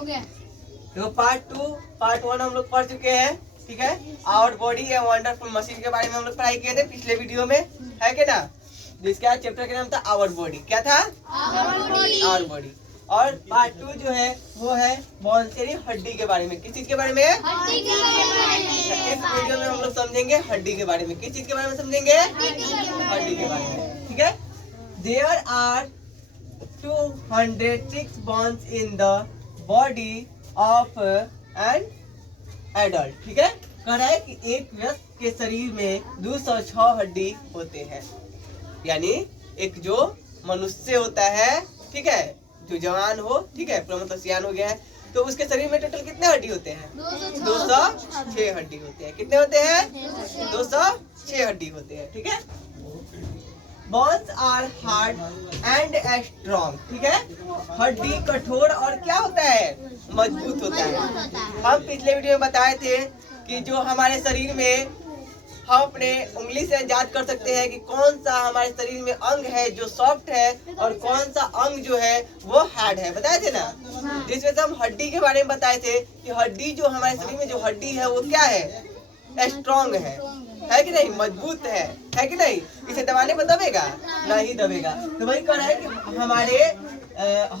हो गया। तो पार्ट 1 हम लोग पढ़ चुके हैं, ठीक है। Our body a wonderful machine के बारे में हम लोग पढ़ाई किए थे पिछले वीडियो में, है कि ना। जिसका चैप्टर का नाम था आवर बॉडी। क्या था? Our body. और पार्ट 2 जो है वो है बोन्स यानी हड्डी के बारे में। किस चीज के बारे में? हड्डी के बारे में। इस वीडियो में हम लोग समझेंगे हड्डी के बारे में। किस चीज के बारे में समझेंगे? हड्डी के बारे में, ठीक है। There are 206 bones in the body of an adult, ठीक है। कह रहा है कि एक व्यक्ति के शरीर में 206 हड्डी होते हैं। यानी एक जो मनुष्य होता है, ठीक है, जो जवान हो, ठीक है, मतलब सियान हो गया है, तो उसके शरीर में टोटल कितने हड्डी होते हैं? 206 हड्डी होते हैं। कितने होते हैं? 206 हड्डी होते हैं, ठीक है। Bones are hard and strong, ठीक है। हड्डी कठोर और क्या होता है? मजबूत होता है। हम पिछले वीडियो में बताए थे कि जो हमारे शरीर में हम अपने उंगली से जांच कर सकते हैं कि कौन सा हमारे शरीर में अंग है जो सॉफ्ट है और कौन सा अंग जो है वो हार्ड है, बताए थे ना। जिस वजह से हम हड्डी के बारे में बताए थे कि हड्डी जो हमारे शरीर में जो हड्डी है वो क्या है? स्ट्रॉन्ग है कि नहीं? मजबूत है कि नहीं? इसे दबाने पर दबेगा? नहीं दबेगा। तो वही कह रहा है कि हमारे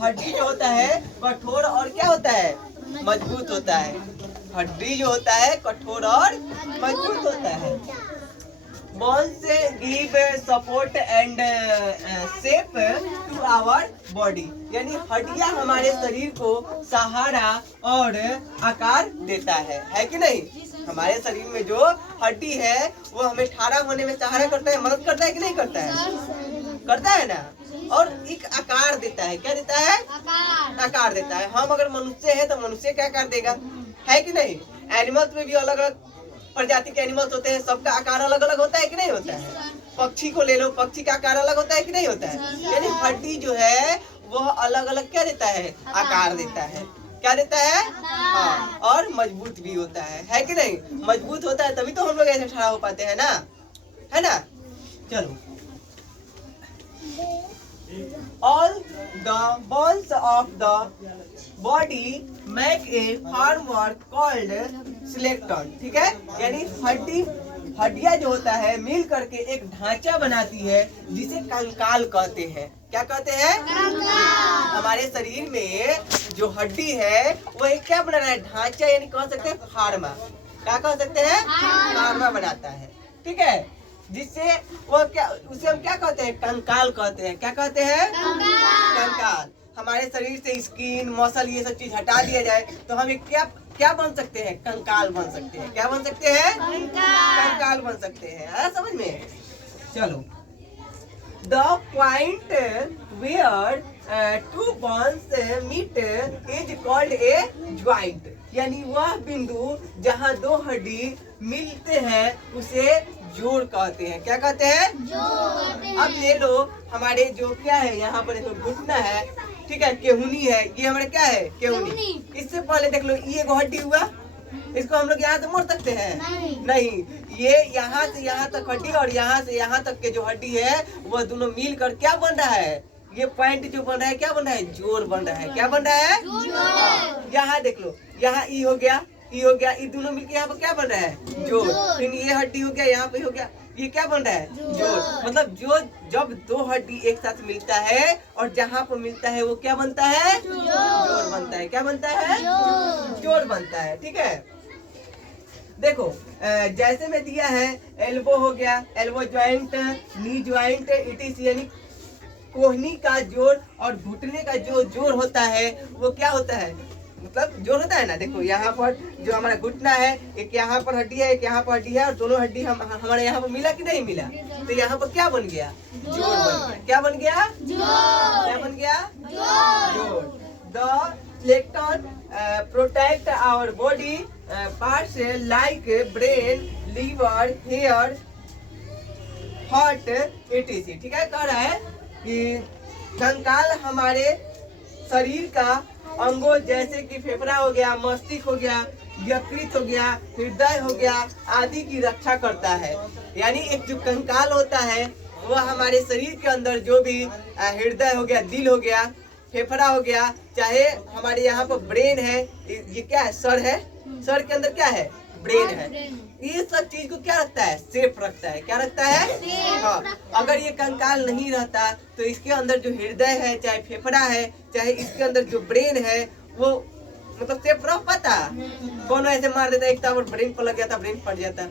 हड्डी जो होता है कठोर और क्या होता है? मजबूत होता है। हड्डी जो होता है कठोर और मजबूत होता है। Bones give support and shape to our body, यानी हड्डियां हमारे शरीर को सहारा और आकार देता है कि नहीं। हमारे शरीर में जो हड्डी है वो हमें ठाड़ा होने में सहारा करता है, मदद करता है कि नहीं करता है? करता है ना। और एक आकार देता है। क्या देता है? आकार देता है। हम अगर मनुष्य है तो मनुष्य क्या आकार देगा, है कि नहीं। एनिमल्स में भी अलग अलग प्रजाति के एनिमल्स होते हैं, सबका आकार अलग अलग होता है कि नहीं होता है। पक्षी को ले लो, पक्षी का आकार अलग होता है कि नहीं होता है। यानी हड्डी जो है वह अलग अलग क्या देता है? आकार देता है। क्या देता है? हाँ, और मजबूत भी होता है कि नहीं। मजबूत होता है तभी तो हम लोग ऐसे खड़ा हो पाते हैं ना, है ना। चलो, all the bones of the body make a framework called skeleton, ठीक है। यानी हड्डियां जो होता है मिल करके एक ढांचा बनाती है जिसे कंकाल कहते हैं। क्या कहते हैं? हमारे शरीर में जो हड्डी है वो एक क्या बना रहा है? ढांचा, यानी कह सकते हैं फार्मा। क्या कह सकते हैं? फार्मा बनाता है, ठीक है। जिससे वो क्या, उसे हम क्या कहते हैं? कंकाल कहते हैं। क्या कहते हैं? कंकाल। हमारे शरीर से स्किन, मसल, ये सब चीज हटा दिया जाए तो हम एक क्या बन सकते हैं? कंकाल बन सकते हैं। क्या बन सकते हैं? कंकाल बन सकते हैं। आया समझ में? चलो, the point where two bones meet is called a joint, यानी वह बिंदु जहाँ दो हड्डी मिलते हैं उसे जोड़ कहते हैं। क्या कहते हैं? अब ले लो, हमारे जो क्या है यहाँ पर घुटना है, ठीक है, केहूनी है, ये हमारे क्या है? केहूनी। इससे पहले देख लो, ये एक हड्डी हुआ, इसको हम लोग यहाँ से मोड़ सकते हैं? नहीं। ये यहाँ से यहाँ तक हड्डी और यहाँ से यहाँ तक के जो हड्डी है वह दोनों मिलकर क्या बन रहा है? ये पॉइंट जो बन रहा है क्या बन रहा है? जोड़ बन रहा है। क्या बन रहा है? यहाँ देख लो, यहाँ ई हो गया, ई हो गया, ये दोनों मिलकर यहाँ पर क्या बन रहा है? जोड़। फिर ये हड्डी हो गया, यहाँ पे हो गया, ये क्या बन रहा है? जोड़। मतलब जो जब दो हड्डी एक साथ मिलता है और जहाँ पर मिलता है वो क्या बनता है? जोड़ बनता है। क्या बनता है? जोड़ बनता है, ठीक है। देखो, जैसे में दिया है एल्बो हो गया, एल्बो ज्वाइंट, नी ज्वाइंट, इटिस यानी कोहनी का जोड़ और घुटने का जो जोड़ होता है वो क्या होता है? मतलब जोड़ होता है ना। देखो यहाँ पर जो हमारा घुटना है, एक यहाँ पर हड्डी है, एक यहाँ पर हड्डी है, और दोनों हड्डी हमारे यहाँ पर मिला कि नहीं मिला? तो यहाँ पर क्या बन गया? जोड़ बन गया। क्या बन गया? क्या बन गया? जोड़। The skeleton protect our body parts like brain, liver, hair, heart, etc, ठीक है। कह रहा है कि कंकाल हमारे शरीर का अंगों जैसे कि फेफड़ा हो गया, मस्तिष्क हो गया, यकृत हो गया, हृदय हो गया आदि की रक्षा करता है। यानी एक जो कंकाल होता है वह हमारे शरीर के अंदर जो भी हृदय हो गया, दिल हो गया, फेफड़ा हो गया, चाहे हमारे यहाँ पर ब्रेन है, ये क्या है, सर है, सर के अंदर क्या है, ब्रेन है। ये सब चीज को क्या रखता है, सेफ रखता है। क्या रखता है? हाँ। अगर ये कंकाल नहीं रहता तो इसके अंदर जो हृदय है, चाहे फेफड़ा है, चाहे इसके अंदर जो ब्रेन है, वो मतलब सेफ रह पाता। कौन ऐसे मार देता एक और ब्रेन पर लग जाता, ब्रेन फट जाता।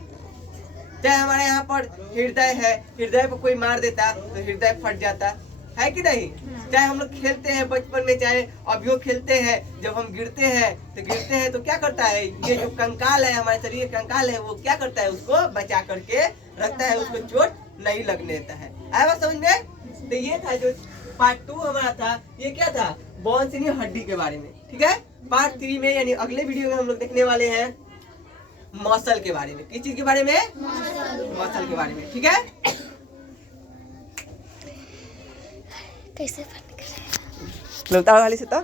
चाहे हमारे यहाँ पर हृदय है, हृदय पर कोई मार देता तो हृदय फट जाता है कि नहीं। चाहे हम लोग खेलते हैं बचपन में, चाहे अभियो खेलते हैं, जब हम गिरते हैं तो क्या करता है, ये जो कंकाल है, हमारे शरीर का कंकाल है, वो क्या करता है, उसको बचा करके रखता है, उसको चोट नहीं लगने देता है। आया बात समझ में? तो ये था जो पार्ट 2 हमारा था, ये क्या था, बोन्स यानी हड्डी के बारे में। ठीक है, पार्ट 3 में यानी अगले वीडियो में हम लोग देखने वाले हैं मसल के बारे में। किस चीज के बारे में? मसल के बारे में। ठीक है, कैसे लौटा वाली से तो